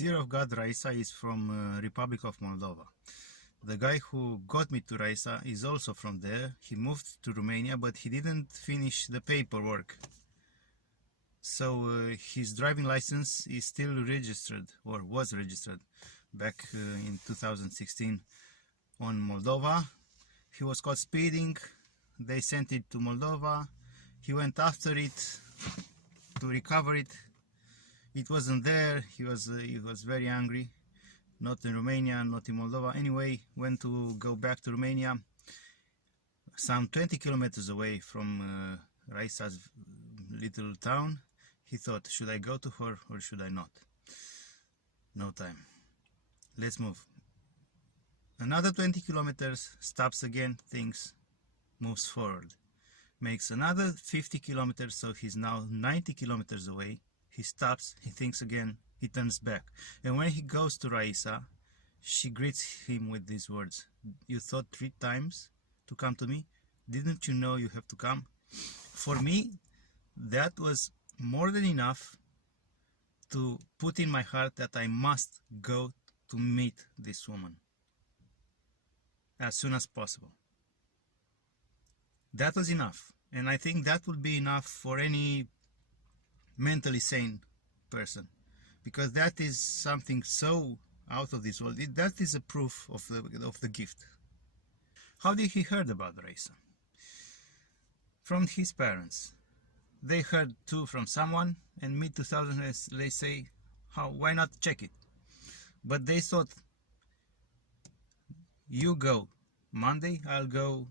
Seer of God RAISA is from Republic of Moldova. The guy who got me to RAISA is also from there. He moved to Romania, but he didn't finish the paperwork. So his driving license is still registered, or was registered, back in 2016 on Moldova. He was caught speeding. They sent it to Moldova. He went after it to recover it. It wasn't there. He was very angry. Not in Romania, not in Moldova. Anyway, went to go back to Romania, some 20 kilometers away from RAISA's little town. He thought, should I go to her or should I not? No time. Let's move. Another 20 kilometers, stops again, thinks, moves forward. Makes another 50 kilometers, so he's now 90 kilometers away. He stops, he thinks again, he turns back. And when he goes to RAISA, she greets him with these words: "You thought 3 times to come to me? Didn't you know you have to come?" For me, that was more than enough to put in my heart that I must go to meet this woman as soon as possible. That was enough, and I think that would be enough for any mentally sane person, because that is something so out of this world. That is a proof of the gift. How did he heard about RAISA? From his parents. They heard too from someone, and mid-2000s they say, why not check it? But they thought, you go Monday, I'll go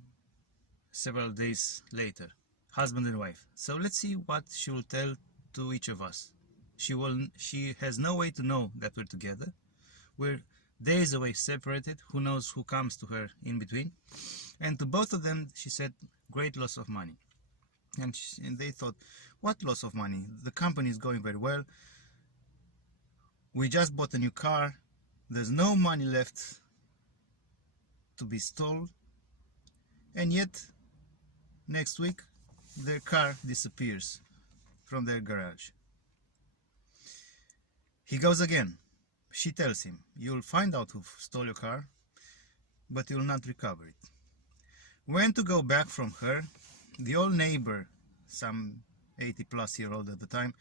several days later, husband and wife. So let's see what she will tell to each of us. She has no way to know that we're together. We're days away separated. Who knows who comes to her in between? And to both of them she said, great loss of money. And they thought, what loss of money? The company is going very well. We just bought a new car. There's no money left to be stolen. And yet next week their car disappears from their garage. He goes again. She tells him, you'll find out who stole your car, but you'll not recover it. When to go back from her, the old neighbor, some 80-plus-year-old at the time,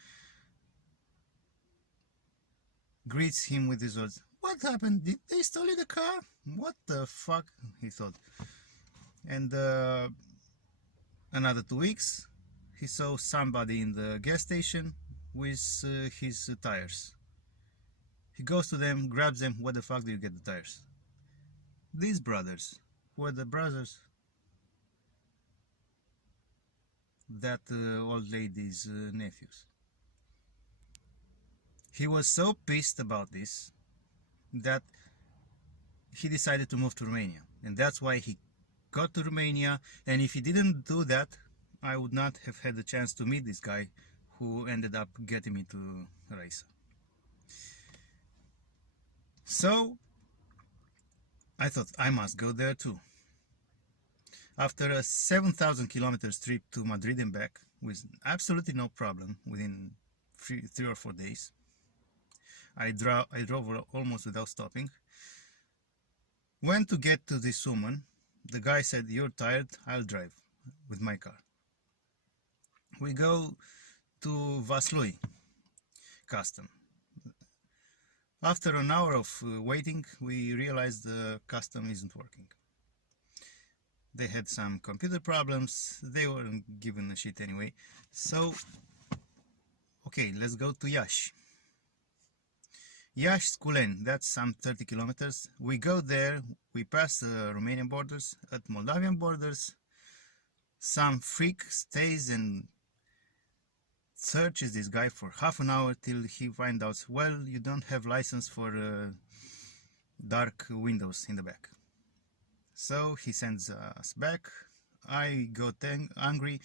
greets him with these words: what happened? Did they steal the car? What the fuck? He thought. And another 2 weeks, he saw somebody in the gas station with his tires. He goes to them, grabs them. What the fuck do you get the tires? These brothers were the brothers that old lady's nephews. He was so pissed about this that he decided to move to Romania, and that's why he got to Romania. And if he didn't do that, I would not have had the chance to meet this guy who ended up getting me to RAISA. So I thought I must go there too. After a 7,000 kilometers trip to Madrid and back, with absolutely no problem, within 3 or 4 days, I drove almost without stopping. When to get to this woman, the guy said, you're tired, I'll drive with my car. We go to Vaslui custom. After an hour of waiting, we realized the custom isn't working. They had some computer problems. They weren't given a shit anyway. So, okay, let's go to Iași. Iași, Sculen, that's some 30 kilometers. We go there, we pass the Romanian borders. At Moldavian borders, some freak stays and searches this guy for half an hour till he finds out, well, you don't have license for dark windows in the back. So he sends us back. I got angry,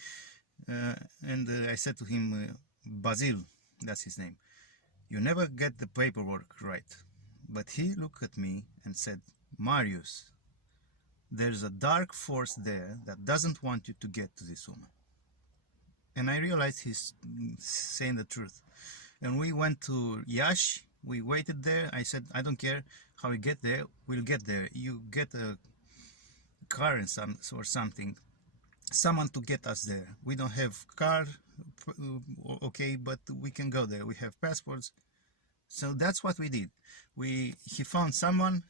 and I said to him, Basil, that's his name, you never get the paperwork right. But he looked at me and said, Marius, there's a dark force there that doesn't want you to get to this woman. And I realized he's saying the truth. And we went to Iași. We waited there. I said, I don't care how we get there, we'll get there. You get a car and or something, someone to get us there. We don't have car, okay, but we can go there. We have passports. So that's what we did. He found someone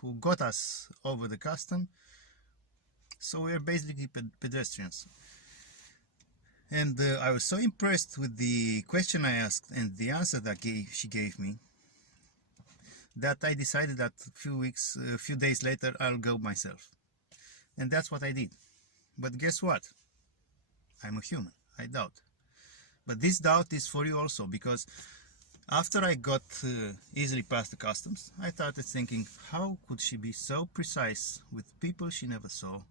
who got us over the custom. So we're basically pedestrians. And I was so impressed with the question I asked and the answer that she gave me, that I decided that a few days later, I'll go myself. And that's what I did. But guess what? I'm a human. I doubt. But this doubt is for you also, because after I got easily past the customs, I started thinking, how could she be so precise with people she never saw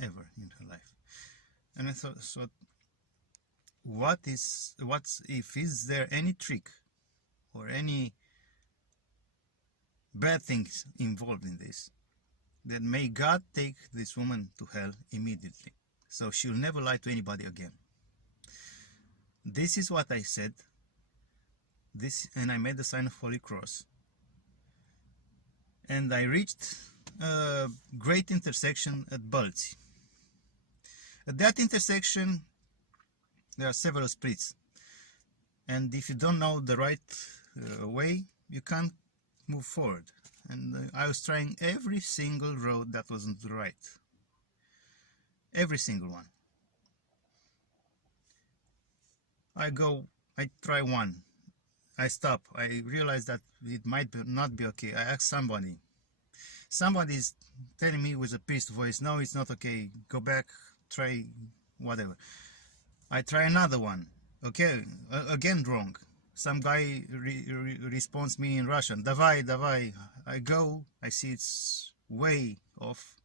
ever in her life? And I thought, is there any trick or any bad things involved in this, that may God take this woman to hell immediately, so she'll never lie to anybody again. This is what I said, and I made the sign of Holy Cross, and I reached a great intersection at Balți. At that intersection there are several splits, and if you don't know the right way, you can't move forward. And I was trying every single road that wasn't right, every single one. I try one, I stop, I realize that it might not be okay. I ask somebody's telling me with a pissed voice, no, it's not okay, go back, try whatever. I try another one, okay, again wrong. Some guy responds me in Russian, davai, davai. I go, I see it's way off,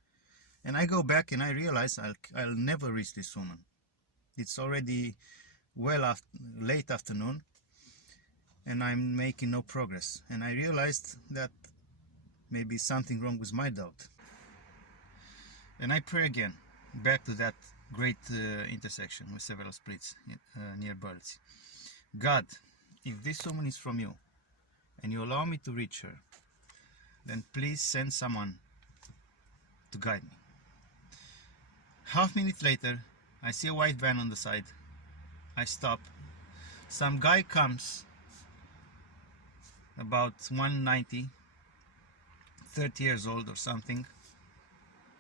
and I go back and I realize I'll never reach this woman. It's already late afternoon, and I'm making no progress. And I realized that maybe something wrong with my doubt. And I pray again, back to that great intersection with several splits near Balți. God, if this woman is from you, and you allow me to reach her, then please send someone to guide me. Half minute later, I see a white van on the side. I stop. Some guy comes, about 190, 30 years old or something,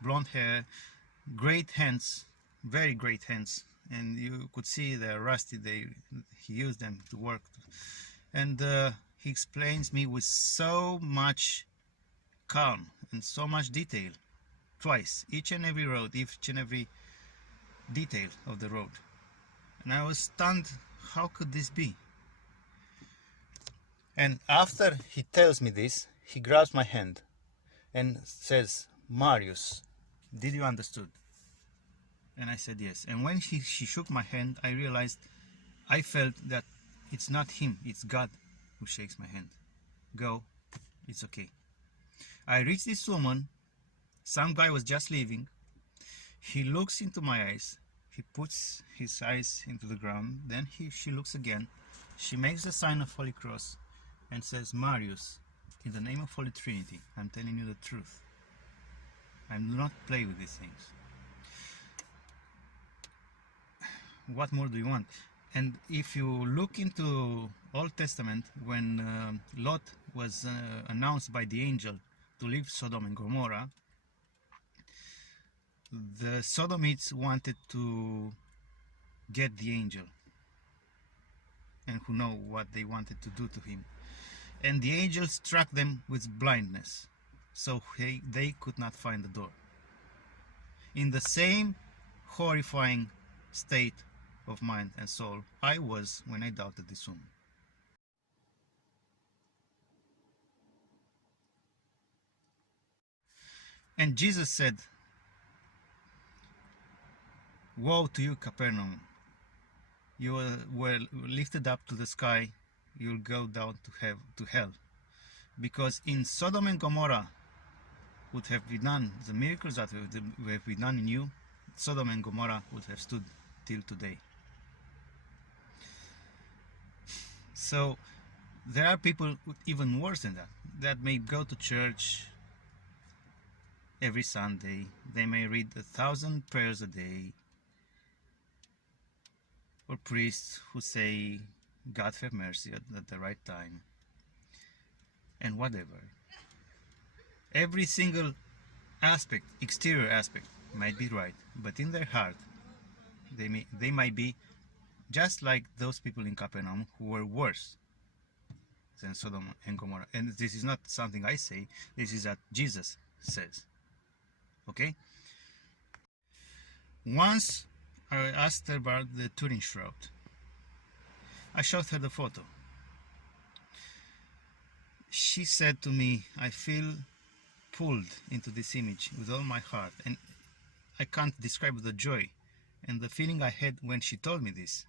blonde hair, great hands, very great hands, and you could see they're rusty. He used them to work, and he explains me with so much calm and so much detail, twice, each and every road, each and every detail of the road. And I was stunned. How could this be? And after he tells me this, he grabs my hand and says, Marius, did you understood? And I said yes. And when she shook my hand, I realized, I felt that it's not him, it's God who shakes my hand. Go, it's okay. I reached this woman. Some guy was just leaving. He looks into my eyes. He puts his eyes into the ground. Then she looks again. She makes the sign of Holy Cross and says, Marius, in the name of Holy Trinity, I'm telling you the truth. I do not play with these things. What more do you want? And if you look into Old Testament, when Lot was announced by the angel to leave Sodom and Gomorrah, the Sodomites wanted to get the angel, and who know what they wanted to do to him. And the angel struck them with blindness, so they could not find the door. In the same horrifying state of mind and soul I was when I doubted this woman. And Jesus said, woe to you, Capernaum. You were lifted up to the sky, you'll go down to hell. Because in Sodom and Gomorrah would have been done the miracles that have been done in you, Sodom and Gomorrah would have stood till today. So There are people even worse than that, that may go to church every Sunday, they may read 1,000 prayers a day, or priests who say God have mercy at the right time, and whatever. Every single aspect, exterior aspect, might be right, but in their heart they might be just like those people in Capernaum who were worse than Sodom and Gomorrah. And this is not something I say, this is what Jesus says. Okay? Once I asked her about the Turin shroud. I showed her the photo. She said to me, I feel pulled into this image with all my heart, and I can't describe the joy and the feeling I had when she told me this.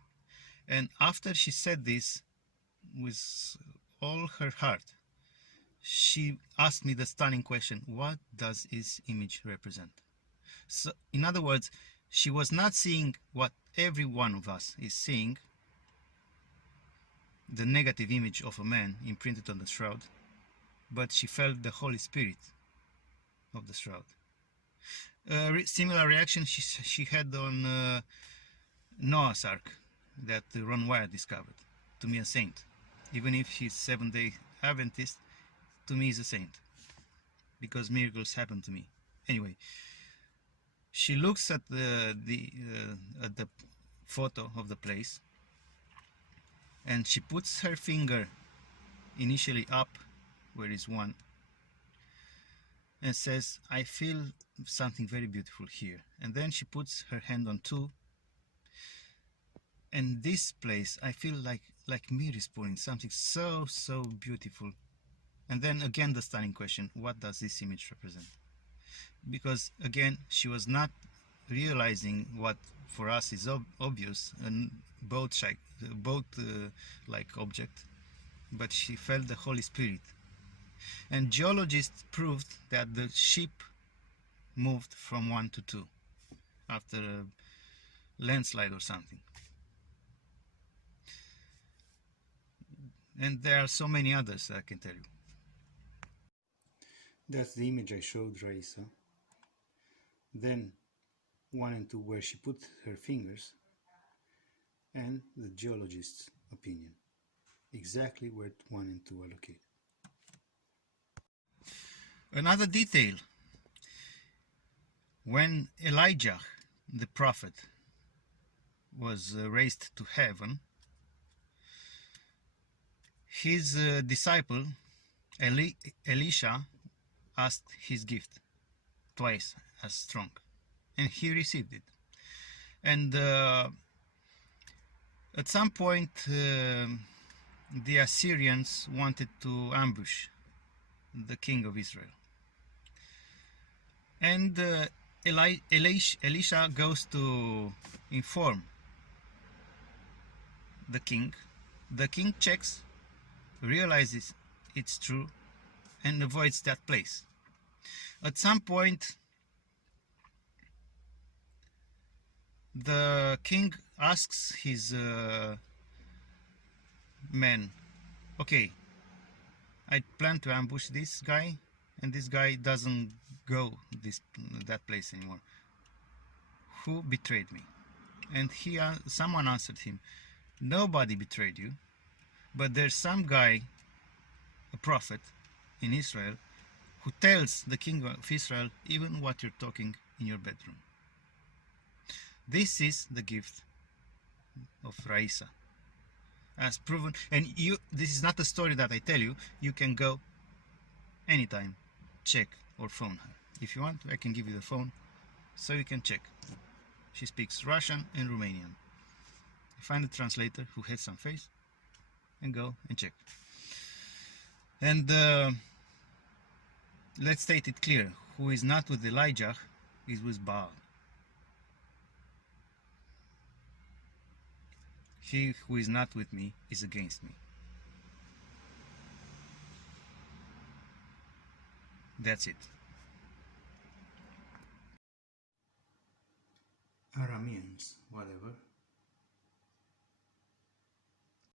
And after she said this with all her heart, she asked me the stunning question, what does this image represent? So, in other words, she was not seeing what every one of us is seeing, the negative image of a man imprinted on the shroud, but she felt the Holy Spirit of the shroud. Similar reaction she had on Noah's Ark that Ron Wyatt discovered. To me, a saint. Even if she's Seventh-day Adventist, to me is a saint, because miracles happen to me. Anyway, she looks at the photo of the place, and she puts her finger initially up where is one, and says, I feel something very beautiful here. And then she puts her hand on two, and this place, I feel like mirror is pouring, something so beautiful. And then again the stunning question, what does this image represent? Because again, she was not realizing what for us is obvious, a boat-like object, but she felt the Holy Spirit. And geologists proved that the ship moved from 1 to 2 after a landslide or something. And there are so many others I can tell you. That's the image I showed Raisa. Then 1 and 2 where she put her fingers, and the geologist's opinion. Exactly where 1 and 2 are located. Another detail. When Elijah, the prophet, was raised to heaven, his disciple Elisha asked his gift twice as strong, and he received it. And at some point the Assyrians wanted to ambush the king of Israel, and Elisha goes to inform the king. The king checks, realizes it's true, and avoids that place. At some point the king asks his men, okay, I plan to ambush this guy, and this guy doesn't go that place anymore. Who betrayed me? And someone answered him, nobody betrayed you, but there's some guy, a prophet in Israel, who tells the king of Israel even what you're talking in your bedroom. This is the gift of Raisa, as proven. And this is not a story that I tell you. You can go anytime, check, or phone her. If you want, I can give you the phone so you can check. She speaks Russian and Romanian. Find a translator who has some face and go and check. And let's state it clear, who is not with Elijah is with Baal. He who is not with me is against me. That's it. Arameans, whatever.